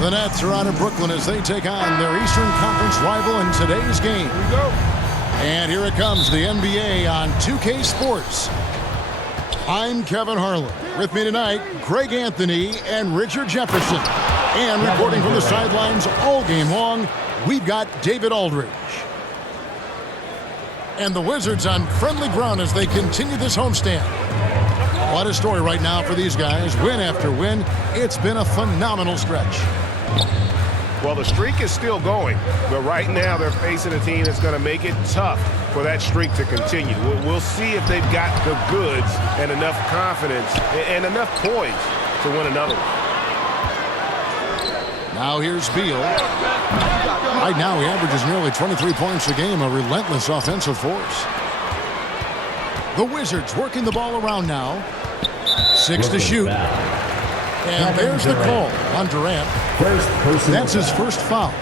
The Nets are out of Brooklyn as they take on their Eastern Conference rival in today's game. Here we go. And here it comes, the NBA on 2K Sports. I'm Kevin Harlan. With me tonight, Greg Anthony and Richard Jefferson. And reporting from the sidelines all game long, we've got David Aldridge. And the Wizards on friendly ground as they continue this homestand. What a story right now for these guys. Win after win. It's been a phenomenal stretch. Well, the streak is still going, but right now they're facing a team that's going to make it tough for that streak to continue. We'll see if they've got the goods and enough confidence and enough poise to win another one. Now here's Beal. Right now he averages nearly 23 points a game, a relentless offensive force. The Wizards working the ball around now. 6 to shoot. And there's the call on Durant. That's his first foul.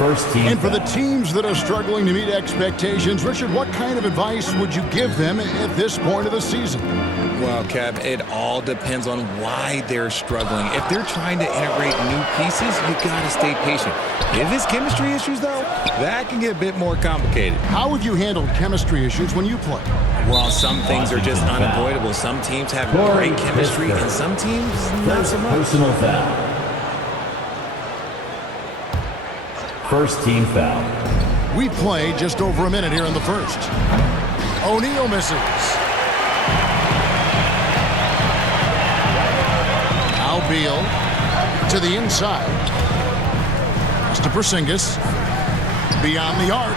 And for the teams that are struggling to meet expectations, Richard, what kind of advice would you give them at this point of the season? Well, Kev, it all depends on why they're struggling. If they're trying to integrate new pieces, you got to stay patient. If it's chemistry issues, though, that can get a bit more complicated. How have you handled chemistry issues when you play? Well, some things are just unavoidable. Some teams have great chemistry, and some teams not so much. Personal foul. First team foul. We play just over a minute here in the first. O'Neal misses. Now Beal to the inside. Pass to Porzingis. Beyond the arc.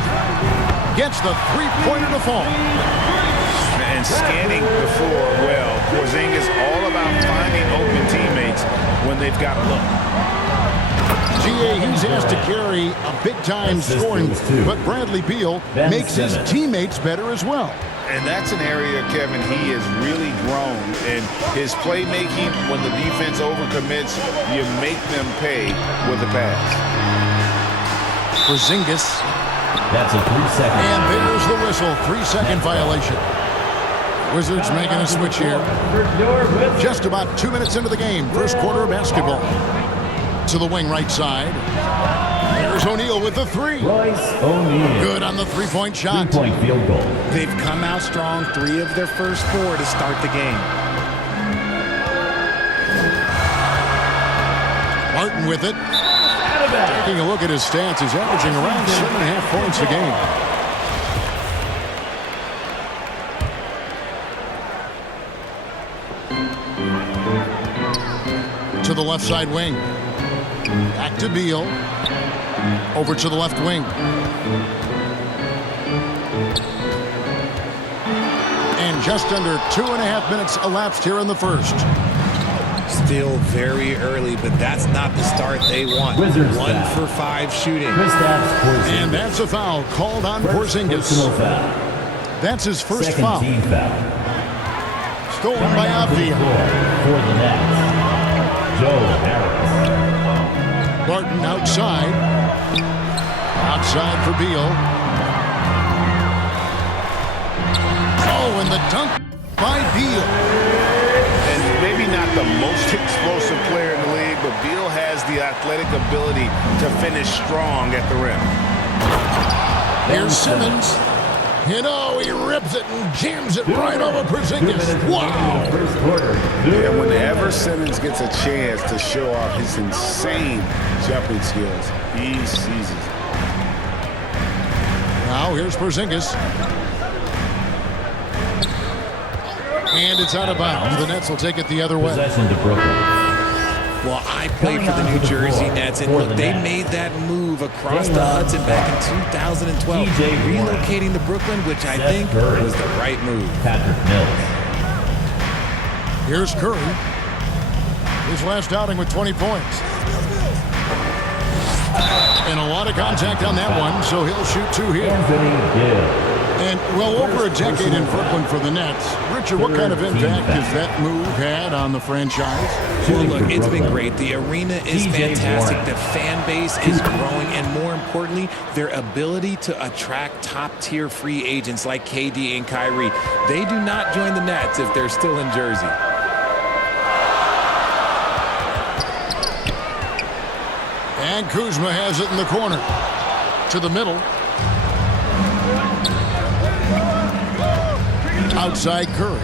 Gets the three-pointer to fall. And scanning the floor well. Porzingis all about finding open teammates when they've got a look. He's asked to carry a big-time scoring, but Bradley Beal makes his teammates better as well. And that's an area, Kevin, he has really grown. And his playmaking, when the defense overcommits, you make them pay with the pass. Porzingis. That's a 3-second. And there's the whistle. 3-second violation. Wizards making a switch here. Just about 2 minutes into the game. First quarter of basketball. To the wing right side. There's O'Neal with the three. Good on the three-point shot. Three-point field goal. They've come out strong, 3 of their first 4 to start the game. Martin with it. Taking a look at his stats, he's averaging around 7.5 points a game. To the left side wing. Back to Beal. Over to the left wing. And just under 2.5 minutes elapsed here in the first. Still very early, but that's not the start they want. 1 for 5 shooting. And that's a foul called on Porzingis. That's his first foul. Team foul. Stolen by Avdia. For the Nets, Joe Harris. Barton outside. Outside for Beal. Oh, and the dunk by Beal. And maybe not the most explosive player in the league, but Beal has the athletic ability to finish strong at the rim. Here's Simmons. You know, he rips it and jams it right over Porzingis. Wow. And whenever Simmons gets a chance to show off his insane jumping skills, he seizes it. Now here's Porzingis. And it's out of bounds. The Nets will take it the other way. Possession to Brooklyn. Well, I played for the New Jersey Nets, and look, they made that move across the Hudson back in 2012, relocating to Brooklyn, which I think was the right move. Patrick Mills. Here's Curry. His last outing with 20 points. And a lot of contact on that one, so he'll shoot 2 here. And, well, over a decade in Brooklyn for the Nets. Richard, what kind of impact has that move had on the franchise? Well, look, it's been great. The arena is fantastic. The fan base is growing. And more importantly, their ability to attract top-tier free agents like KD and Kyrie. They do not join the Nets if they're still in Jersey. And Kuzma has it in the corner. To the middle. Outside Curry.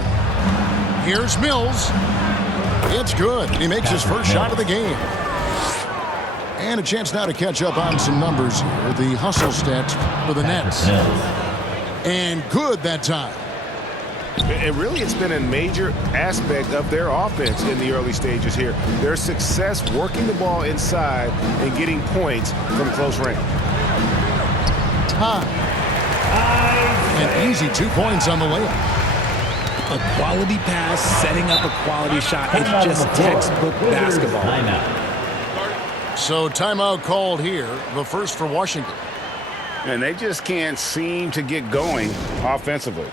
Here's Mills. It's good. He makes his first shot of the game. And a chance now to catch up on some numbers here. The hustle stats for the Nets. And good that time. And really, it's been a major aspect of their offense in the early stages here. Their success working the ball inside and getting points from close range. An easy 2 points on the layup. A quality pass, setting up a quality shot. It's just textbook basketball. So timeout called here, the first for Washington. And they just can't seem to get going offensively.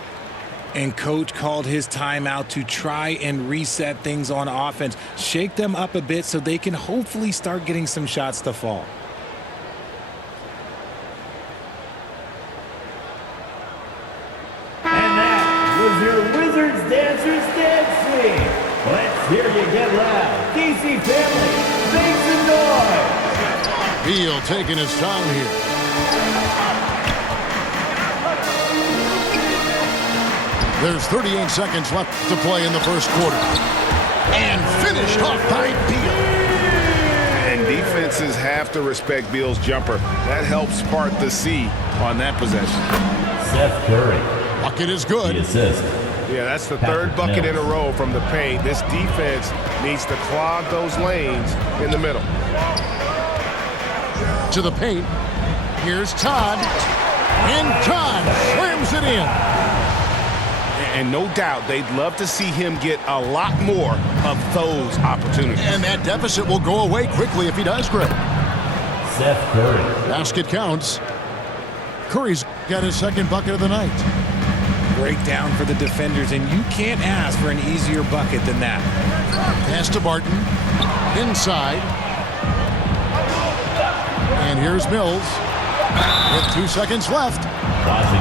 And coach called his timeout to try and reset things on offense. Shake them up a bit so they can hopefully start getting some shots to fall. And that was your Wizards Dancers dancing. Let's hear you get loud. DC family, make some noise. Beal taking his time here. There's 38 seconds left to play in the first quarter. And finished off by Beal. And defenses have to respect Beal's jumper. That helps part the sea on that possession. Seth Curry. Bucket is good. The assist. Yeah, that's the third bucket in a row from the paint. This defense needs to clog those lanes in the middle. To the paint. Here's Todd. And Todd slams it in. And no doubt they'd love to see him get a lot more of those opportunities. And that deficit will go away quickly if he does, Greg. Seth Curry. Basket counts. Curry's got his second bucket of the night. Breakdown for the defenders, and you can't ask for an easier bucket than that. Pass to Barton. Inside. And here's Mills. With 2 seconds left.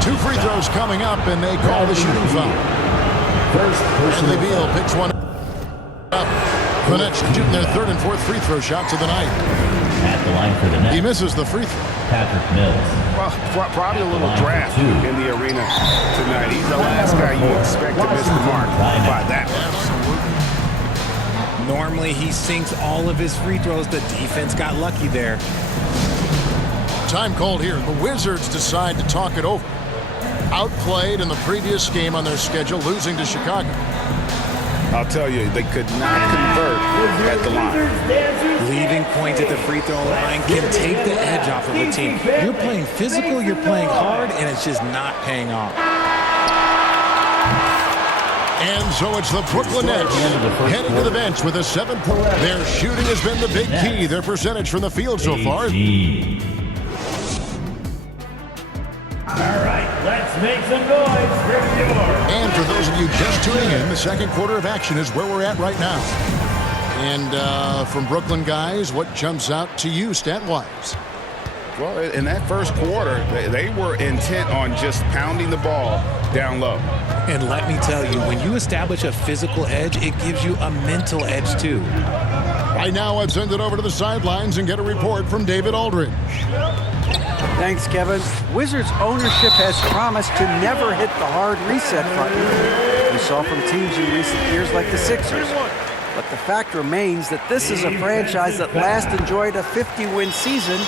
2 free throws coming up, and they call the shooting foul. And Beal picks one up. The Nets shooting their third and fourth free throw shots of the night. At the line for the Nets. He misses the free throw. Patrick Mills. Well, probably a little draft in the arena tonight. He's the last guy you expect to miss the mark by that much. Normally he sinks all of his free throws. The defense got lucky there. Time called here. The Wizards decide to talk it over. Outplayed in the previous game on their schedule, losing to Chicago. I'll tell you, they could not convert at the line. Leaving points at the free throw line can take the edge off of a team. You're playing physical, you're playing hard, and it's just not paying off. And so it's the Brooklyn Nets heading to the bench with a 7-point. Their shooting has been the big key. Their percentage from the field so far. All right, let's make some noise for York. And for those of you just tuning in, the second quarter of action is where we're at right now. And from Brooklyn guys, what jumps out to you stat-wise? Well, in that first quarter, they were intent on just pounding the ball down low. And let me tell you, when you establish a physical edge, it gives you a mental edge too. Right now, I'd send it over to the sidelines and get a report from David Aldridge. Thanks, Kevin. Wizards ownership has promised to never hit the hard reset button we saw from teams in recent years like the Sixers. But the fact remains that this is a franchise that last enjoyed a 50-win season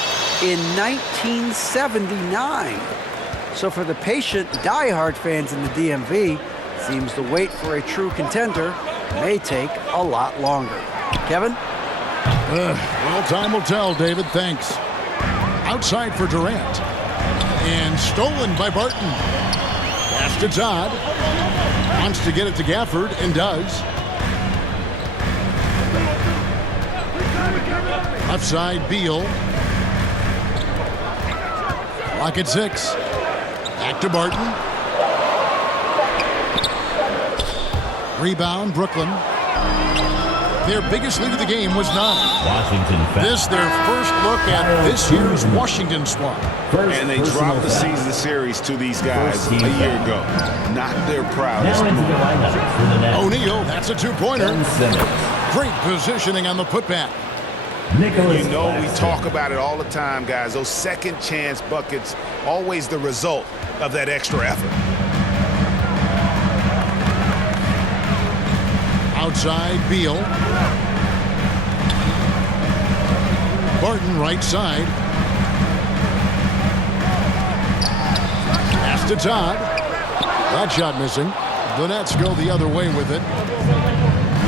in 1979. So for the patient, die-hard fans in the DMV, it seems the wait for a true contender may take a lot longer. Kevin? Well, time will tell, David. Thanks. Outside for Durant. And stolen by Barton. Pass to Todd. Wants to get it to Gafford and does. Left side, Beal. Clock at 6. Back to Barton. Rebound, Brooklyn. Their biggest lead of the game was 9. Washington. This their first look at this year's Washington squad. And they dropped the season series to these guys a year ago. Not their proudest Now into the moment. lineup for the Nets. O'Neal, that's a 2-pointer. Ben Simmons. Great positioning on the putback. You know, we talk about it all the time, guys. Those second chance buckets, always the result of that extra effort. Outside, Beal. Barton, right side. Pass to Todd. That shot missing. The Nets go the other way with it.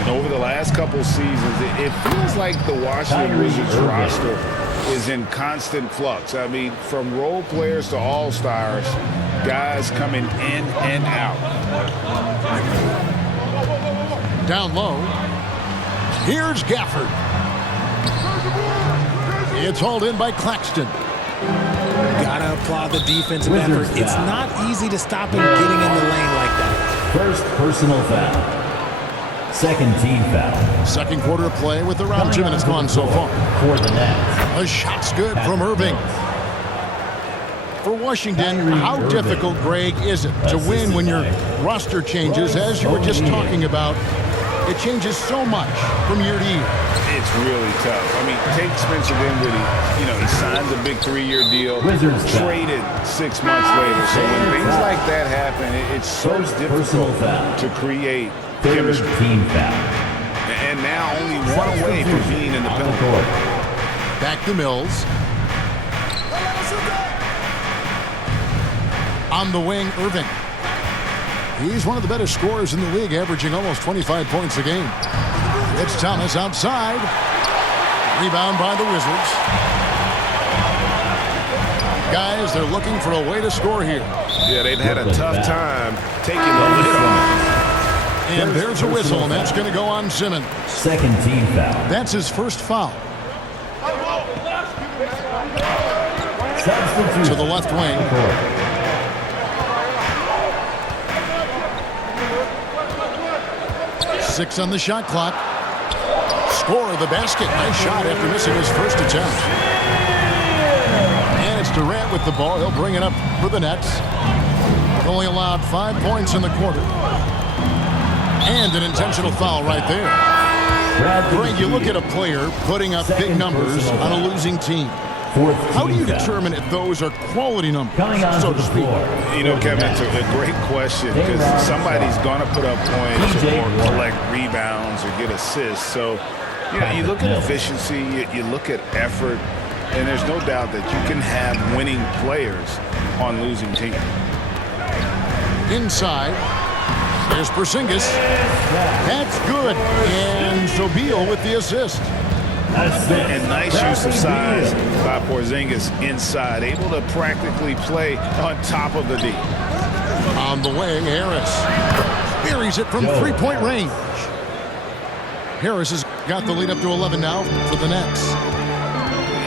Over the last couple seasons, it feels like the Washington Wizards roster is in constant flux. I mean, from role players to all-stars, guys coming in and out. Down low. Here's Gafford. It's hauled in by Claxton. Gotta applaud the defensive effort. It's not easy to stop him getting in the lane like that. First personal foul. Second team foul. Second quarter of play with around 2 minutes gone so far. For the Nets. A shot's good from Irving. For Washington, how difficult, Greg, is it to win when your roster changes, as you were just talking about? It changes so much from year to year. It's really tough. I mean, take Spencer Dinwiddie. You know, he signs a big 3-year deal, traded 6 months later. So when things like that happen, it's so difficult to create chemistry. Team foul. And now only one away from being in the penalty. Back to Mills. On the wing, Irving. He's one of the better scorers in the league, averaging almost 25 points a game. It's Thomas outside. Rebound by the Wizards. Guys, they're looking for a way to score here. Yeah, they've had a tough time taking the lid off. And there's a whistle, and that's going to go on Simmons. Second team foul. That's his first foul. To the left wing. 6 on the shot clock. Score of the basket. Nice shot after missing his first attempt. And it's Durant with the ball. He'll bring it up for the Nets. Only allowed 5 points in the quarter. And an intentional foul right there. Greg, you look at a player putting up big numbers on a losing team. How do you determine if those are quality numbers, so to speak? You know, Kevin, it's a great question because somebody's going to put up points or collect rebounds or get assists. So, you know, you look at efficiency, you look at effort, and there's no doubt that you can have winning players on losing teams. Inside, there's Porzingis. That's good. And so Beal with the assist. And nice use of size by Porzingis inside, able to practically play on top of the D. On the wing, Harris buries it from three-point range. Harris has got the lead up to 11 now for the Nets.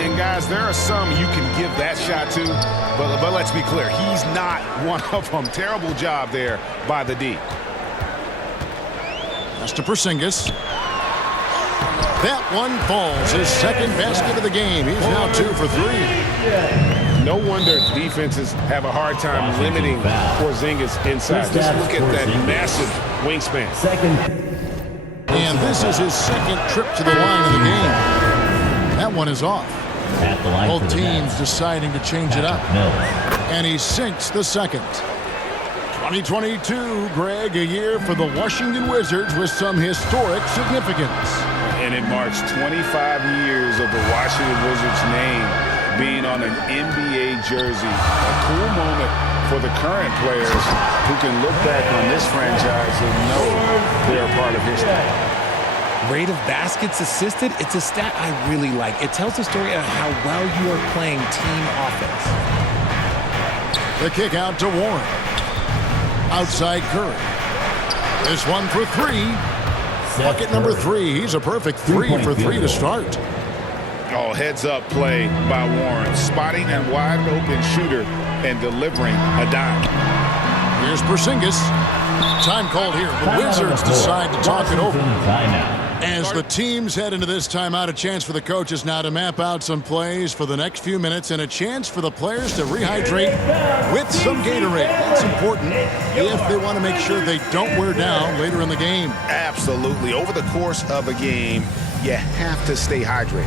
And guys, there are some you can give that shot to, but let's be clear, he's not one of them. Terrible job there by the D. That's to Porzingis. That one falls. His second basket of the game. He's now 2 for 3. No wonder defenses have a hard time limiting Porzingis inside. Just look at that massive wingspan. And this is his second trip to the line of the game. That one is off. Both teams deciding to change it up. And he sinks the second. 2022, Greg, a year for the Washington Wizards with some historic significance. And it marks 25 years of the Washington Wizards name being on an NBA jersey. A cool moment for the current players who can look back on this franchise and know they're a part of history. Rate of baskets assisted, it's a stat I really like. It tells the story of how well you are playing team offense. The kick out to Warren. Outside Curry. This one for 3. Bucket number 3. He's a perfect 3 for 3 to start. Oh, heads-up play by Warren. Spotting a wide-open shooter and delivering a dime. Here's Porzingis. Time called here. The Wizards decide to talk it over. As the teams head into this timeout, a chance for the coaches now to map out some plays for the next few minutes and a chance for the players to rehydrate with some Gatorade. That's important if they want to make sure they don't wear down later in the game. Absolutely. Over the course of a game, you have to stay hydrated.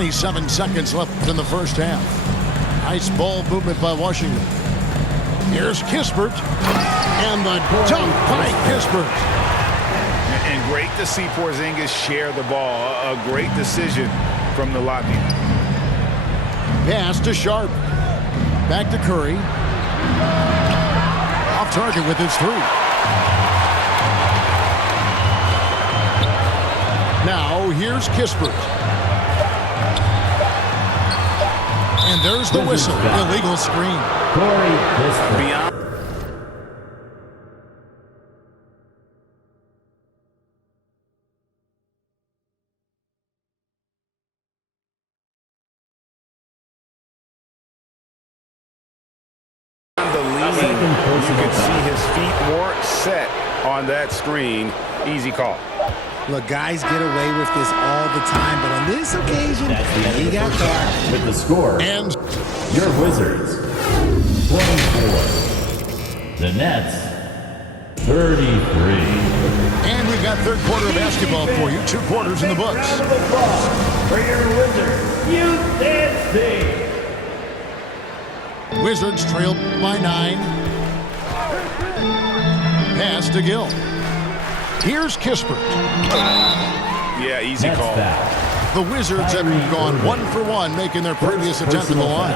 27 seconds left in the first half. Nice ball movement by Washington. Here's Kispert. And the dunk by Kispert. And great to see Porzingis share the ball. A great decision from the Latvian. Pass to Sharp. Back to Curry. Off target with his three. Now here's Kispert. And there's the whistle. Illegal screen. Corey Kispert. Beyond the leaning, you can see his feet weren't set on that screen. Easy call. Look, guys get away with this all the time, but on this occasion, That's the end of he the got first caught. half. With the score, And your Wizards 24. The Nets 33. And we've got third quarter of basketball for you. 2 quarters in the books. Round of applause for your Wizards, UNC. Wizards trail by 9. Pass to Gill. Here's Kispert. Yeah, easy Nets call. foul. The Wizards have gone 1 for 1, making their previous attempt at the line.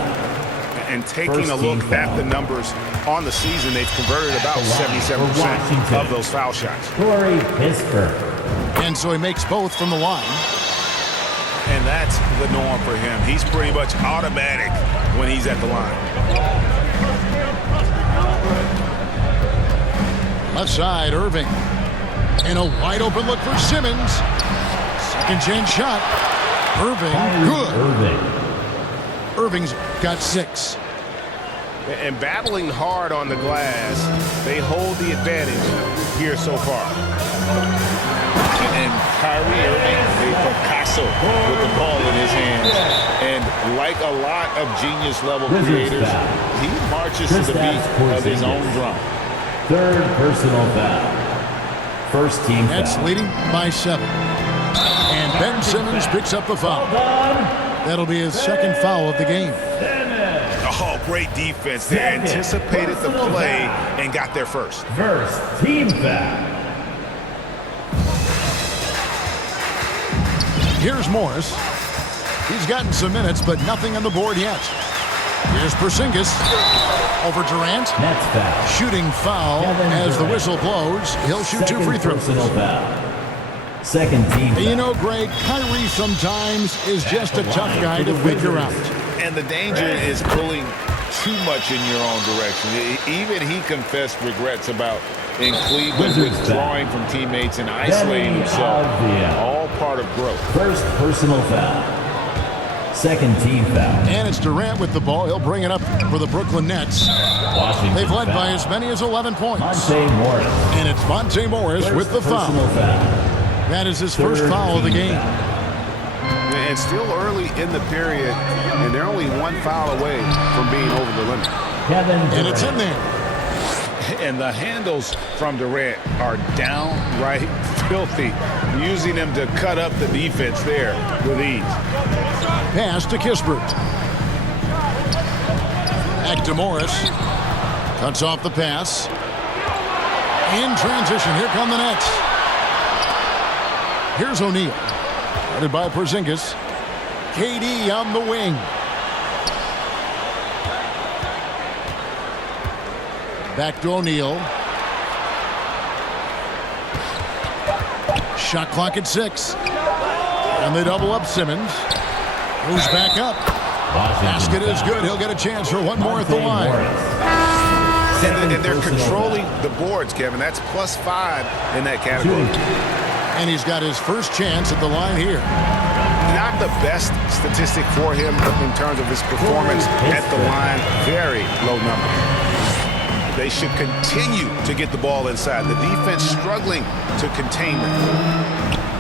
And taking First a look team at foul. the numbers on the season, they've converted about The line for 77% Washington. of those foul shots. Corey Kispert. And so he makes both from the line. And that's the norm for him. He's pretty much automatic when he's at the line. Left side, Irving. And a wide open look for Simmons. Second chance shot. Irving, Kyrie good. Irving. Irving's got 6. And battling hard on the glass, they hold the advantage here so far. And Kyrie Irving, a Picasso with the ball in his hands. And like a lot of genius-level Wizards creators, foul. he marches to the beat Kristaps of his Porzingis. own drum. Third personal foul. First team Nets foul. leading by 7. And Ben Simmons picks up the foul. That'll be his second foul of the game. Oh, great defense. They Second anticipated the personal play foul. and got there first. First team foul. Here's Morris. He's gotten some minutes, but nothing on the board yet. Here's Porzingis. Over Durant. Nets foul. Shooting foul Kevin as the Durant. whistle blows. He'll shoot 2 Second free throws. personal foul. Second team foul. You know, Greg, Kyrie sometimes is just a tough guy to figure out. And the danger is pulling too much in your own direction. Even he confessed regrets about in Cleveland Wizards withdrawing from teammates and isolating Benny himself. Avdia. All part of growth. First personal foul. Second team foul. And it's Durant with the ball. He'll bring it up for the Brooklyn Nets. Washington They've led foul. by as many as 11 points. Monte Morris. And it's Monte Morris First with the personal foul. foul. That is his first Third foul of the team game. foul. And still early in the period, and they're only 1 foul away from being over the limit. Kevin Durant. And it's in there. And the handles from Durant are downright filthy, using them to cut up the defense there with ease. Pass to Kispert. Back to Morris. Cuts off the pass. In transition, here come the Nets. Here's O'Neal. Guarded by Porzingis. KD on the wing. Back to O'Neal. Shot clock at 6. And they double up Simmons. Goes back up. Washington Basket is foul. good. He'll get a chance for one more at the Monte line. Morris. And they're personal controlling foul. the boards, Kevin. That's +5 in that category. Shooting. And he's got his first chance at the line here. Not the best statistic for him in terms of his performance at the line. Very low number. They should continue to get the ball inside. The defense struggling to contain them.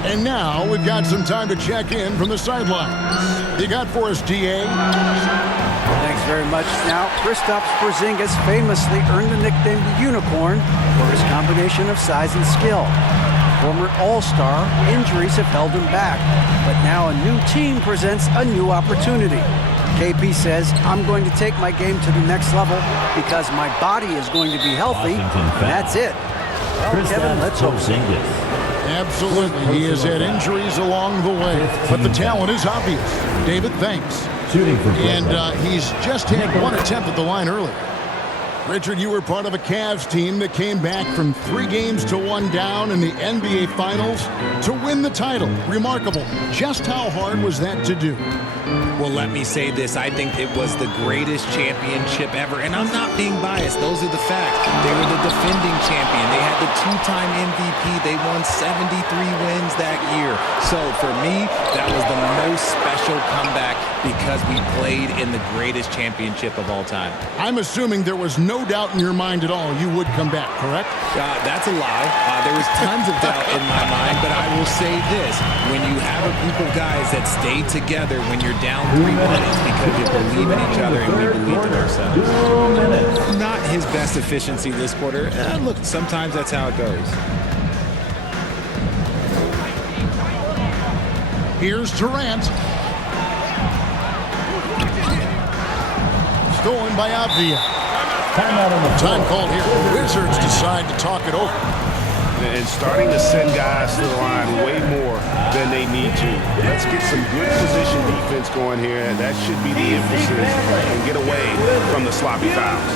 And now we've got some time to check in from the sidelines. You got for us, DA? Thanks very much. Now, Kristaps Porzingis famously earned the nickname the Unicorn for his combination of size and skill. Former All-Star, injuries have held him back. But now a new team presents a new opportunity. KP says, I'm going to take my game to the next level because my body is going to be healthy, and that's it. Well, Kevin, let's hope so. Absolutely. He has had injuries along the way, but the talent is obvious. David, thanks. And he's just had one attempt at the line earlier. Richard, you were part of a Cavs team that came back from 3 games to 1 down in the NBA Finals to win the title. Remarkable. Just how hard was that to do? Well, let me say this. I think it was the greatest championship ever. And I'm not being biased. Those are the facts. They were the defending champion. They had the 2-time MVP. They won 73 wins that year. So for me, that was the most special comeback because we played in the greatest championship of all time. I'm assuming there was no doubt in your mind at all you would come back, correct? That's a lie. There was tons of doubt in my mind, but I will say this. When you have a group of guys that stay together when you're down 3-1, it's because you believe in each other and we believe in ourselves. Not his best efficiency this quarter. Look, sometimes that's how it goes. Here's Durant. Stolen by Avdia. Time called here. The Wizards decide to talk it over. And starting to send guys to the line way more than they need to. Let's get some good position defense going here, and that should be the emphasis, and get away from the sloppy fouls.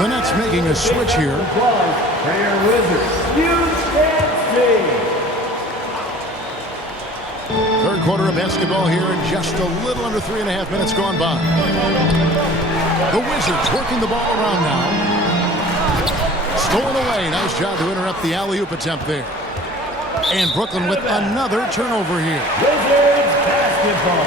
The Nets making a switch here. Third quarter of basketball here, and just a little under 3.5 minutes gone by. The Wizards working the ball around now. Stolen away. Nice job to interrupt the alley-oop attempt there. And Brooklyn with another turnover here. Wizards basketball.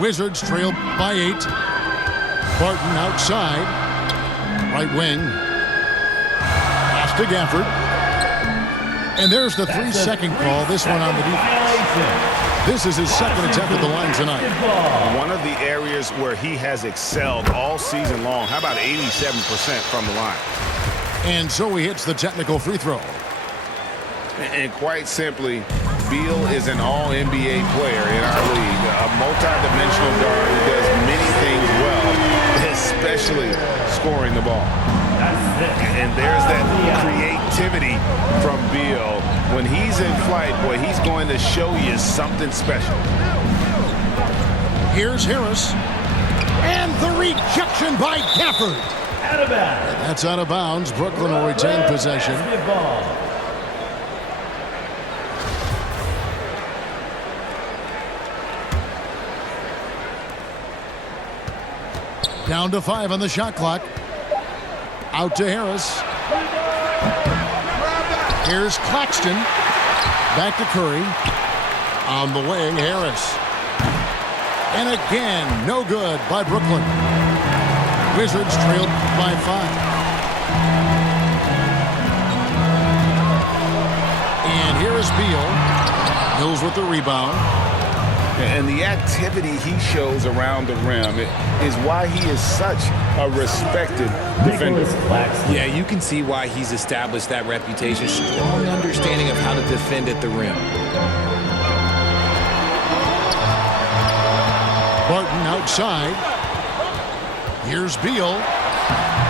Wizards trail by 8. Barton outside. Right wing. Pass to Gafford. And there's the 3-second call. This one on the defense. This is his second attempt at the line tonight. One of the areas where he has excelled all season long. How about 87% from the line? And so he hits the technical free throw. And quite simply, Beal is an all-NBA player in our league. A multi-dimensional guard who does many things well, especially scoring the ball. And there's that creativity from Beal. When he's in flight, boy, he's going to show you something special. Here's Harris. And the rejection by Gafford. Out of bounds. That's out of bounds. Brooklyn will retain possession. Basketball. Down to 5 on the shot clock. Out to Harris. Here's Claxton. Back to Curry. On the wing, Harris. And again, no good by Brooklyn. Wizards trailed by 5. And here is Beal. Mills with the rebound. And the activity he shows around the rim is why he is such a respected defender. Yeah, you can see why he's established that reputation. Strong understanding of how to defend at the rim. Barton outside. Here's Beal.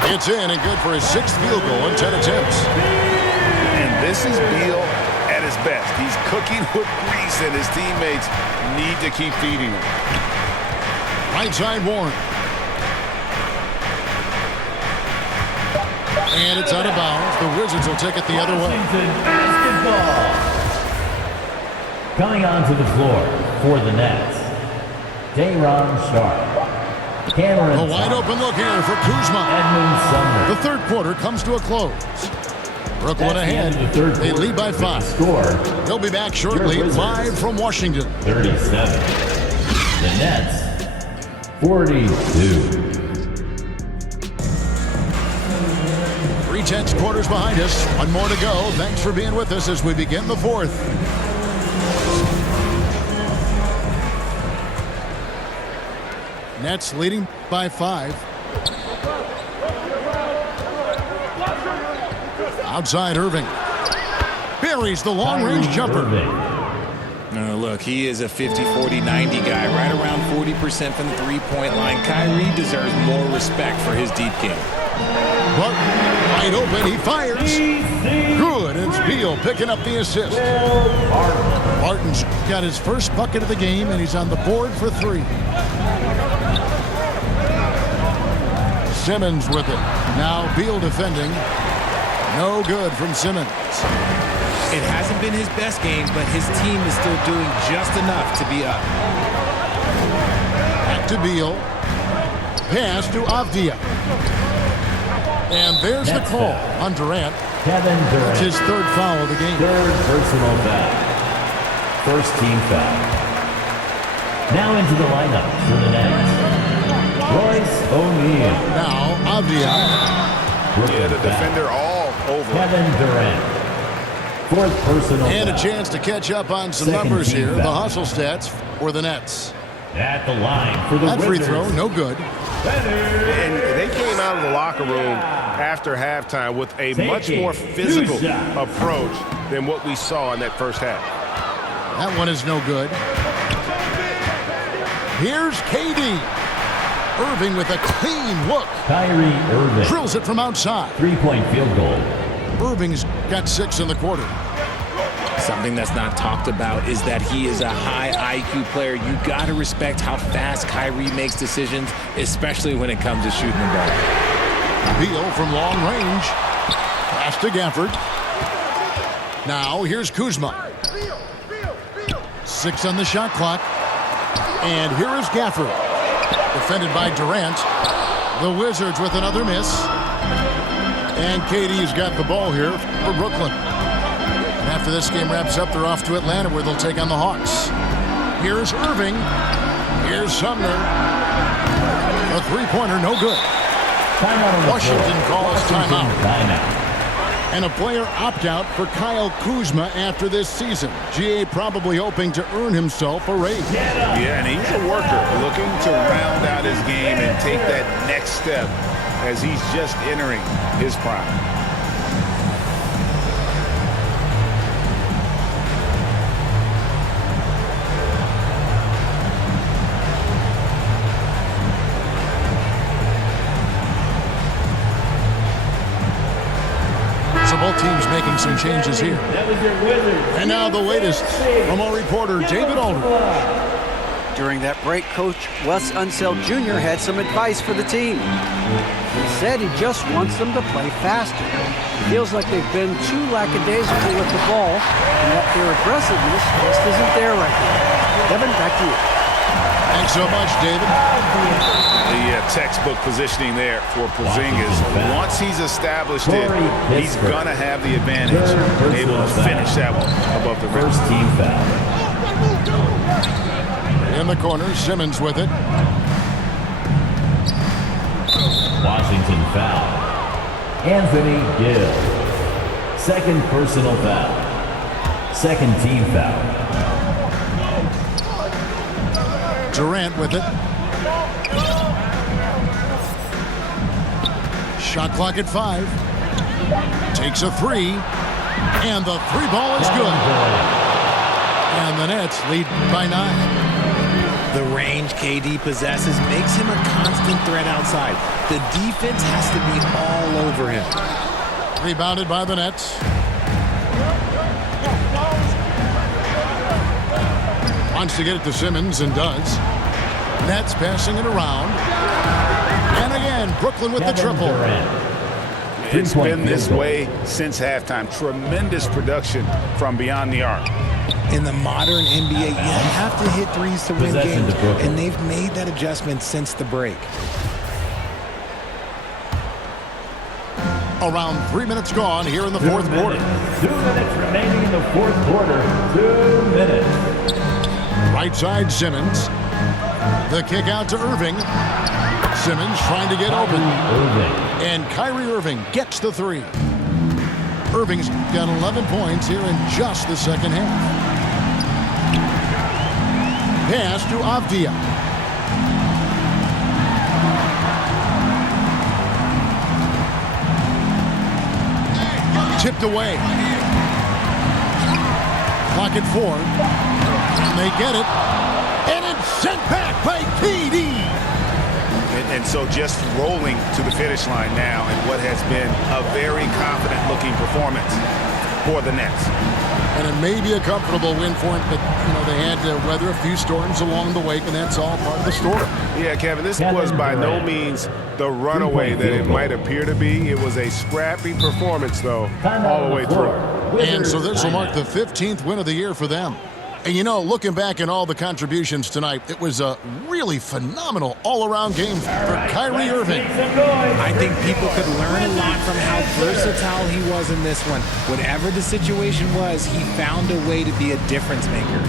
It's in and good for his 6th field goal in 10 attempts. And this is Beal at his best. He's cooking with grease, and his teammates need to keep feeding him. Right side Warren. And it's out of bounds. The Wizards will take it the other way. Basketball. Coming onto the floor for the Nets, Day'Ron Sharpe. Cameron A wide open look here for Kuzma. Edmund Sumner. The third quarter comes to a close. Brooklyn ahead. They lead by 5. Score. They'll be back shortly, live from Washington. 37. The Nets, 42. 3 tense quarters behind us. One more to go. Thanks for being with us as we begin the fourth. Nets leading by 5. Outside Irving. Buries the long-range jumper. Look, he is a 50-40-90 guy, right around 40% from the three-point line. Kyrie deserves more respect for his deep game. But wide open, he fires. Good, it's Beal picking up the assist. Martin's got his first bucket of the game, and he's on the board for 3. Simmons with it. Now Beal defending. No good from Simmons. It hasn't been his best game, but his team is still doing just enough to be up. Back to Beal. Pass to Avdia. And there's the call on Durant. Kevin Durant. It's his 3rd foul of the game. 3rd personal foul. 1st team foul. Now into the lineup for the Nets, Royce O'Neal. Now Avdia. Yeah, the defender all over. Kevin Durant. 4th personal And foul. a chance to catch up on some 2nd numbers team here. foul. The hustle stats for the Nets. At the line for the That free Wizards. throw, no good. And they came out of the locker room after halftime with a much more physical approach than what we saw in that first half. That one is no good. Here's KD. Irving with a clean look. Kyrie Irving. Drills it from outside. 3-point field goal. Irving's got 6 in the quarter. Something that's not talked about is that he is a high IQ player. You got to respect how fast Kyrie makes decisions, especially when it comes to shooting the ball. Beal from long range. Pass to Gafford. Now here's Kuzma. 6 on the shot clock. And here is Gafford. Defended by Durant. The Wizards with another miss. And KD's got the ball here for Brooklyn. And after this game wraps up, they're off to Atlanta where they'll take on the Hawks. Here's Irving. Here's Sumner. A 3-pointer, no good. Washington calls timeout. And a player opt-out for Kyle Kuzma after this season. GA probably hoping to earn himself a raise. Yeah, and he's a worker looking to round out his game and take that next step as he's just entering his prime. Both teams making some changes here. And now the latest from our reporter, David Aldridge. During that break, Coach Wes Unseld Jr. had some advice for the team. He said he just wants them to play faster. It feels like they've been too lackadaisical with the ball and that their aggressiveness just isn't there right now. Kevin, back to you. Thanks so much, David. The textbook positioning there for Porzingis. Once he's established it, he's going to have the advantage and able to finish that one above the rim. 1st team foul. In the corner, Simmons with it. Washington foul. Anthony Gill. 2nd personal foul. 2nd team foul. Durant with it. Shot clock at 5. Takes a 3. And the 3 ball is good. And the Nets lead by 9. The range KD possesses makes him a constant threat outside. The defense has to be all over him. Rebounded by the Nets. Wants to get it to Simmons and does. Nets passing it around. And again, Brooklyn with the triple. It's been this way since halftime. Tremendous production from beyond the arc. In the modern NBA, you have to hit threes to win games, and they've made that adjustment since the break. Around 3 minutes gone here in the fourth quarter. 2 minutes remaining in the 4th quarter. 2 minutes. Right side Simmons. The kick out to Irving. Simmons trying to get open. And Kyrie Irving gets the three. Irving's got 11 points here in just the second half. Pass to Avdia. Tipped away. Clock at 4. And they get it. And it's sent back by KD. And so just rolling to the finish line now in what has been a very confident-looking performance for the Nets. And it may be a comfortable win for them, but, they had to weather a few storms along the way, and that's all part of the story. Yeah, Kevin, this was by no means the runaway that it might appear to be. It was a scrappy performance, though, all the way through. And so this will mark the 15th win of the year for them. And, looking back at all the contributions tonight, it was a really phenomenal all-around game for Kyrie Irving. I think people could learn a lot from how versatile he was in this one. Whatever the situation was, he found a way to be a difference maker.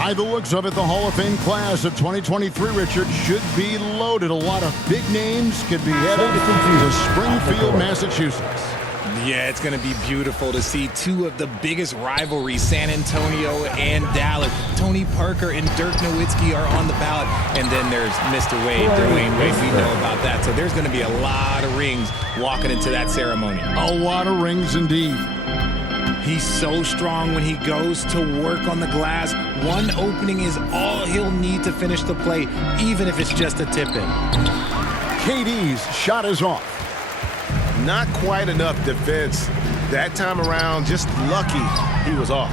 By the looks of it, the Hall of Fame class of 2023, Richard, should be loaded. A lot of big names could be headed to Springfield, Massachusetts. Yeah, it's going to be beautiful to see two of the biggest rivalries, San Antonio and Dallas. Tony Parker and Dirk Nowitzki are on the ballot. And then there's Mr. Wade, Dwayne Wade. We know about that. So there's going to be a lot of rings walking into that ceremony. A lot of rings indeed. He's so strong when he goes to work on the glass. One opening is all he'll need to finish the play, even if it's just a tip-in. KD's shot is off. Not quite enough defense that time around. Just lucky he was off.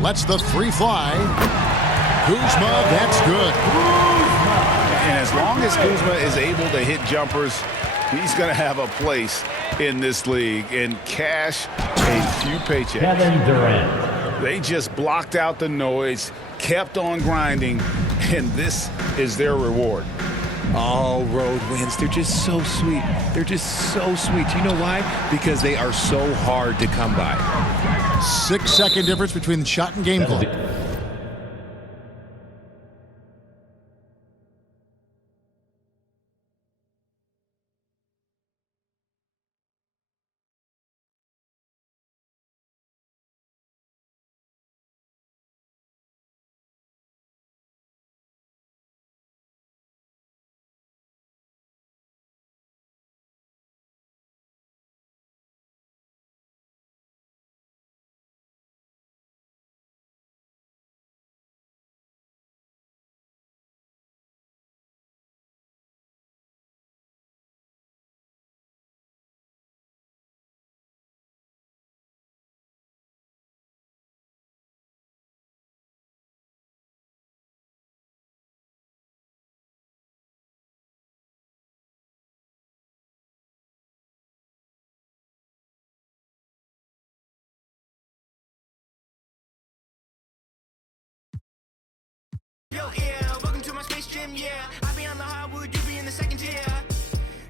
Lets the three fly. Kuzma, that's good. And as long as Kuzma is able to hit jumpers, he's going to have a place in this league and cash a few paychecks. Kevin Durant. They just blocked out the noise, kept on grinding, and this is their reward. All road wins. They're just so sweet. They're just so sweet. You know why? Because they are so hard to come by. 6-second difference between the shot and game clock. Yo, yeah, welcome to my space gym, yeah. I be on the hardwood, you be in the second tier.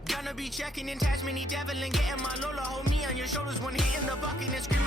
Gonna be checking in Tasmania, devil and getting my Lola. Hold me on your shoulders when hitting the bucket and screaming.